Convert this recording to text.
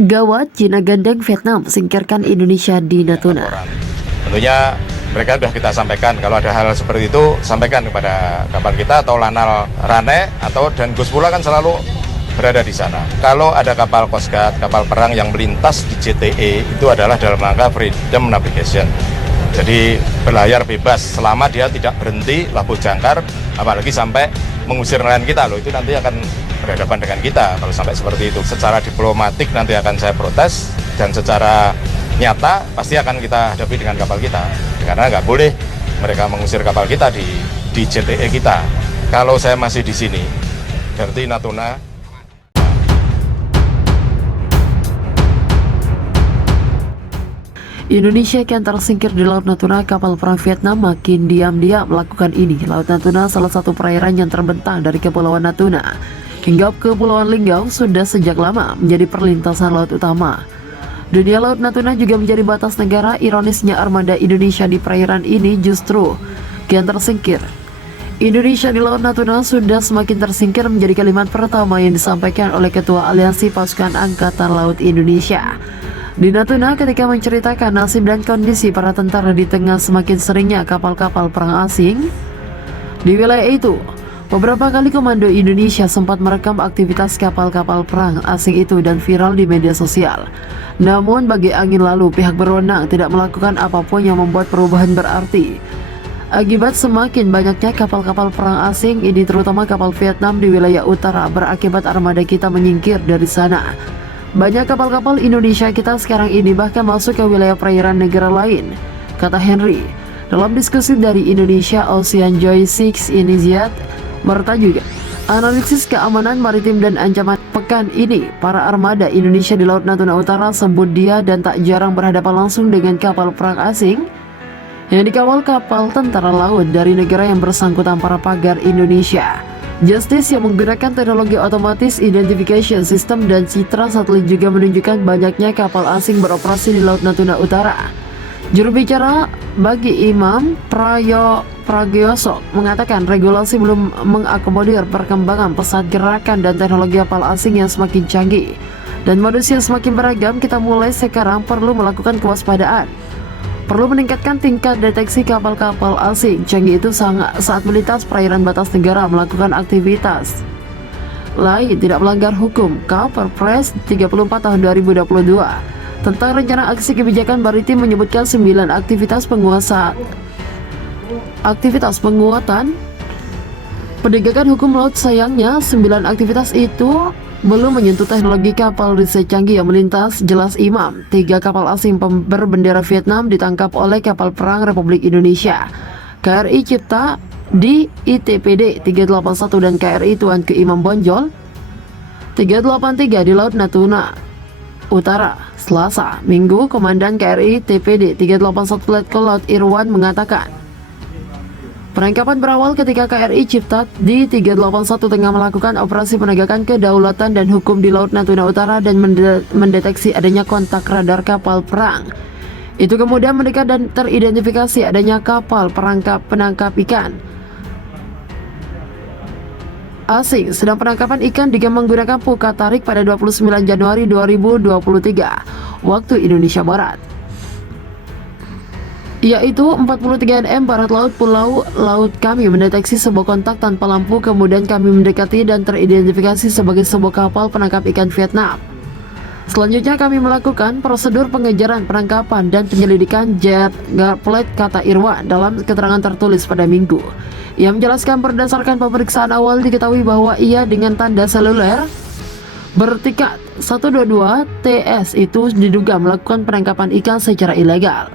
Gawat, Cina gandeng Vietnam singkirkan Indonesia di Natuna. Tentunya mereka sudah kita sampaikan kalau ada hal seperti itu sampaikan kepada kapal kita atau Lanal Rane atau dan Gus Pula kan selalu berada di sana. Kalau ada kapal Coast Guard, kapal perang yang melintas di JTE itu adalah dalam rangka freedom navigation. Jadi berlayar bebas selama dia tidak berhenti labuh jangkar, apalagi sampai mengusir nelayan kita loh, itu nanti akan berhadapan dengan kita kalau sampai seperti itu. Secara diplomatik nanti akan saya protes dan secara nyata pasti akan kita hadapi dengan kapal kita, karena nggak boleh mereka mengusir kapal kita di JTE kita. Kalau saya masih di sini, berarti Natuna. Indonesia kian tersingkir di Laut Natuna. Kapal perang Vietnam makin diam-diam melakukan ini. Laut Natuna salah satu perairan yang terbentang dari Kepulauan Natuna hingga Kepulauan Linggau sudah sejak lama menjadi perlintasan laut utama. Dunia Laut Natuna juga menjadi batas negara. Ironisnya armada Indonesia di perairan ini justru kian tersingkir. Indonesia di Laut Natuna sudah semakin tersingkir menjadi kalimat pertama yang disampaikan oleh Ketua Aliansi Pasukan Angkatan Laut Indonesia di Natuna ketika menceritakan nasib dan kondisi para tentara di tengah semakin seringnya kapal-kapal perang asing di wilayah itu. Beberapa kali Komando Indonesia sempat merekam aktivitas kapal-kapal perang asing itu dan viral di media sosial. Namun bagi angin lalu, pihak berwenang tidak melakukan apapun yang membuat perubahan berarti. Akibat semakin banyaknya kapal-kapal perang asing ini, terutama kapal Vietnam di wilayah utara, berakibat armada kita menyingkir dari sana. Banyak kapal-kapal Indonesia kita sekarang ini bahkan masuk ke wilayah perairan negara lain, kata Henry. Dalam diskusi dari Indonesia Ocean Joy 6 Initiative bertajuk Analisis Keamanan Maritim dan Ancaman pekan ini, para armada Indonesia di Laut Natuna Utara sebut dia dan tak jarang berhadapan langsung dengan kapal perang asing yang dikawal kapal tentara laut dari negara yang bersangkutan para pagar Indonesia. Justice yang menggunakan teknologi otomatis identification system dan citra satelit juga menunjukkan banyaknya kapal asing beroperasi di Laut Natuna Utara. Juru bicara bagi Imam Pragiyoso mengatakan regulasi belum mengakomodir perkembangan pesat gerakan dan teknologi kapal asing yang semakin canggih dan modus yang semakin beragam. Kita mulai sekarang perlu melakukan kewaspadaan. Perlu meningkatkan tingkat deteksi kapal-kapal asing canggih itu saat melintas perairan batas negara melakukan aktivitas lain tidak melanggar hukum. Perpres 34 tahun 2022 tentang rencana aksi kebijakan maritim menyebutkan 9 aktivitas penguatan penegakan hukum laut. Sayangnya 9 aktivitas itu belum menyentuh teknologi kapal riset canggih yang melintas. Jelas Imam, 3 kapal asing berbendera Vietnam ditangkap oleh kapal perang Republik Indonesia, KRI Cipta di ITPD 381 dan KRI Tuanku Imam Bonjol 383 di Laut Natuna Utara. Selasa, Minggu, Komandan KRI TPD 381 Letkol Laut Irwan mengatakan penangkapan berawal ketika KRI Cipta di 381 tengah melakukan operasi penegakan kedaulatan dan hukum di Laut Natuna Utara dan mendeteksi adanya kontak radar kapal perang. Itu kemudian mendekat dan teridentifikasi adanya kapal penangkap ikan asing. Sedang penangkapan ikan dengan menggunakan pukat tarik pada 29 Januari 2023 waktu Indonesia Barat, yaitu 43 nm barat laut pulau laut. Kami mendeteksi sebuah kontak tanpa lampu, kemudian kami mendekati dan teridentifikasi sebagai sebuah kapal penangkap ikan Vietnam. Selanjutnya kami melakukan prosedur pengejaran, penangkapan dan penyelidikan jet garplet, kata Irwan dalam keterangan tertulis pada Minggu. Ia menjelaskan berdasarkan pemeriksaan awal diketahui bahwa ia dengan tanda seluler bertikat 122 TS itu diduga melakukan penangkapan ikan secara ilegal.